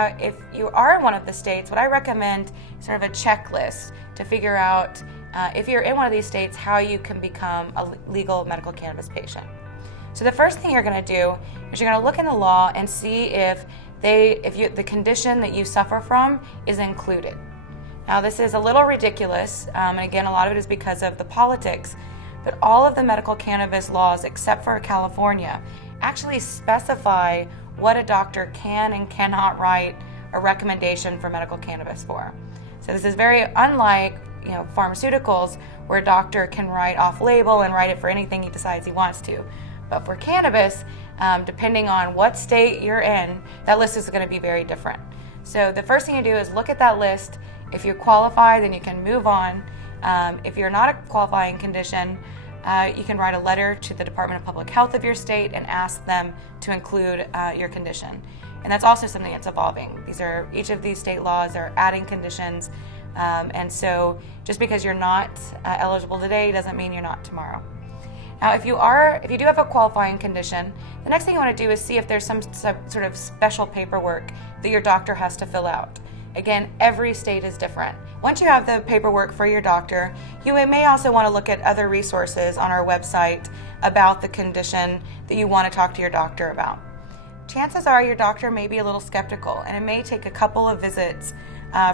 Now, if you are in one of the states, what I recommend is sort of a checklist to figure out if you're in one of these states, how you can become a legal medical cannabis patient. So the first thing you're going to do is you're going to look in the law and see if the condition that you suffer from is included. Now, this is a little ridiculous, and again, a lot of it is because of the politics, but all of the medical cannabis laws, except for California, actually specify what a doctor can and cannot write a recommendation for medical cannabis for. So this is very unlike pharmaceuticals, where a doctor can write off-label and write it for anything he decides he wants to. But for cannabis, depending on what state you're in, that list is going to be very different. So the first thing you do is look at that list. If you qualify, then you can move on. If you're not a qualifying condition, you can write a letter to the Department of Public Health of your state and ask them to include your condition. And that's also something that's evolving. Each of these state laws are adding conditions, and so just because you're not eligible today doesn't mean you're not tomorrow. Now, if you do have a qualifying condition, the next thing you want to do is see if there's some sort of special paperwork that your doctor has to fill out. Again, every state is different. Once you have the paperwork for your doctor, you may also want to look at other resources on our website about the condition that you want to talk to your doctor about. Chances are your doctor may be a little skeptical, and it may take a couple of visits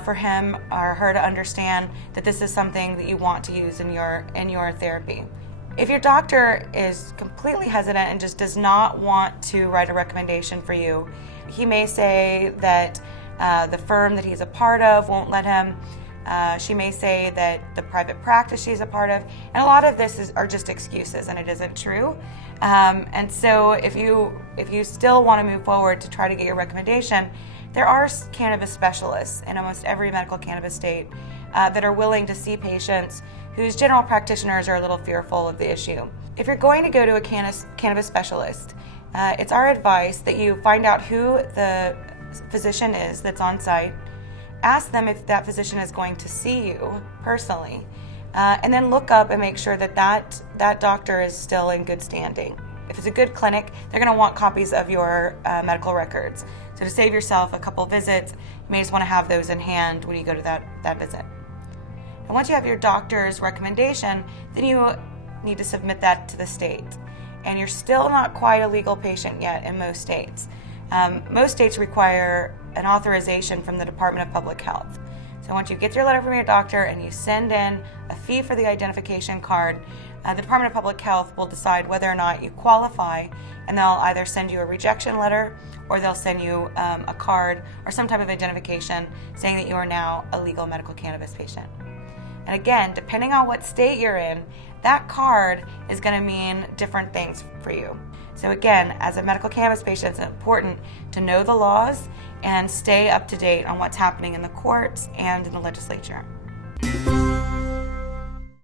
for him or her to understand that this is something that you want to use in your therapy. If your doctor is completely hesitant and just does not want to write a recommendation for you, he may say that the firm that he's a part of won't let him. She may say that the private practice she's a part of, and a lot of this are just excuses, and it isn't true. And so if you still want to move forward to try to get your recommendation, there are cannabis specialists in almost every medical cannabis state that are willing to see patients whose general practitioners are a little fearful of the issue. If you're going to go to a cannabis specialist, it's our advice that you find out who the physician is that's on site, ask them if that physician is going to see you personally, and then look up and make sure that doctor is still in good standing. If it's a good clinic, they're going to want copies of your medical records. So to save yourself a couple visits, you may just want to have those in hand when you go to that visit. And once you have your doctor's recommendation, then you need to submit that to the state. And you're still not quite a legal patient yet in most states. Most states require an authorization from the Department of Public Health. So once you get your letter from your doctor and you send in a fee for the identification card, the Department of Public Health will decide whether or not you qualify, and they'll either send you a rejection letter or they'll send you a card or some type of identification saying that you are now a legal medical cannabis patient. And again, depending on what state you're in, that card is going to mean different things for you. So again, as a medical cannabis patient, it's important to know the laws and stay up to date on what's happening in the courts and in the legislature.